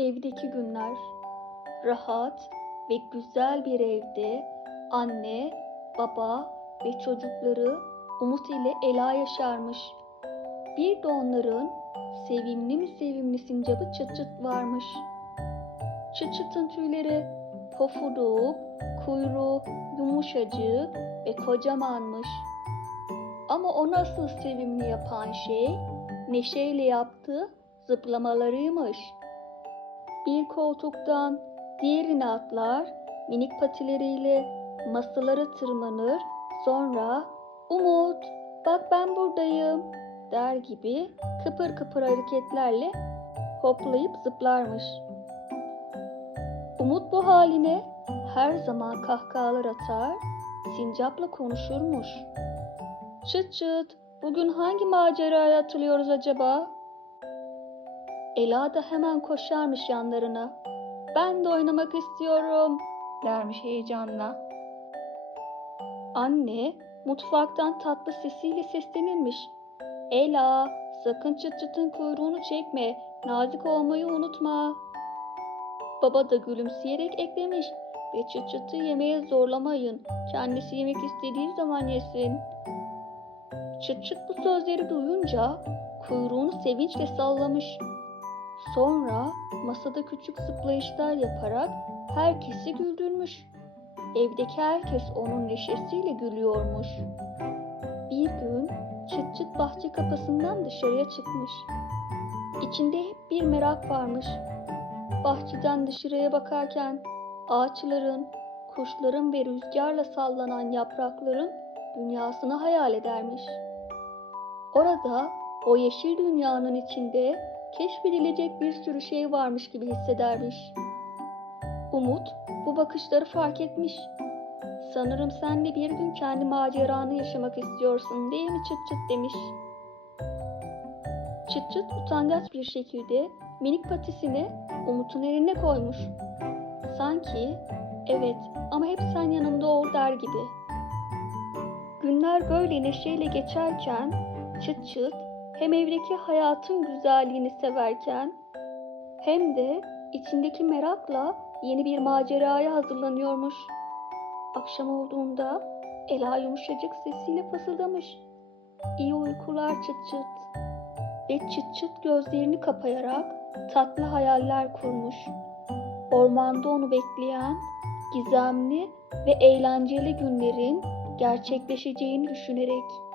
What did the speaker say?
Evdeki günler. Rahat ve güzel bir evde anne, baba ve çocukları Umut ile Ela yaşarmış. Bir de onların sevimli mi sevimli sincabı çıt çıt varmış. Çıt çıtın tüyleri pofuduk, kuyruğu yumuşacık ve kocamanmış. Ama onu asıl sevimli yapan şey neşeyle yaptığı zıplamalarıymış. Bir koltuktan diğerine atlar, minik patileriyle masalara tırmanır, sonra Umut bak ben buradayım der gibi kıpır kıpır hareketlerle hoplayıp zıplarmış. Umut bu haline her zaman kahkahalar atar, sincapla konuşurmuş. Çıt çıt, bugün hangi maceraya atılıyoruz acaba? Ela da hemen koşarmış yanlarına. Ben de oynamak istiyorum, dermiş heyecanla. Anne mutfaktan tatlı sesiyle seslenirmiş. Ela, sakın çıt çıtın kuyruğunu çekme, nazik olmayı unutma. Baba da gülümseyerek eklemiş ve çıt çıtı yemeğe zorlamayın, kendisi yemek istediği zaman yesin. Çıt çıt bu sözleri duyunca kuyruğunu sevinçle sallamış. Sonra masada küçük zıplayışlar yaparak herkesi güldürmüş. Evdeki herkes onun neşesiyle gülüyormuş. Bir gün çıt çıt bahçe kapısından dışarıya çıkmış. İçinde hep bir merak varmış. Bahçeden dışarıya bakarken ağaçların, kuşların ve rüzgarla sallanan yaprakların dünyasını hayal edermiş. Orada o yeşil dünyanın içinde keşfedilecek bir sürü şey varmış gibi hissedermiş. Umut bu bakışları fark etmiş. Sanırım sen de bir gün kendi maceranı yaşamak istiyorsun değil mi çıt çıt demiş. Çıt çıt utangaç bir şekilde minik patisini Umut'un eline koymuş. Sanki evet ama hep sen yanımda ol der gibi. Günler böyle neşeyle geçerken çıt çıt hem evdeki hayatın güzelliğini severken hem de içindeki merakla yeni bir maceraya hazırlanıyormuş. Akşam olduğunda Ela yumuşacık sesiyle fısıldamış. İyi uykular çıt çıt. Ve çıt çıt gözlerini kapayarak tatlı hayaller kurmuş. Ormanda onu bekleyen gizemli ve eğlenceli günlerin gerçekleşeceğini düşünerek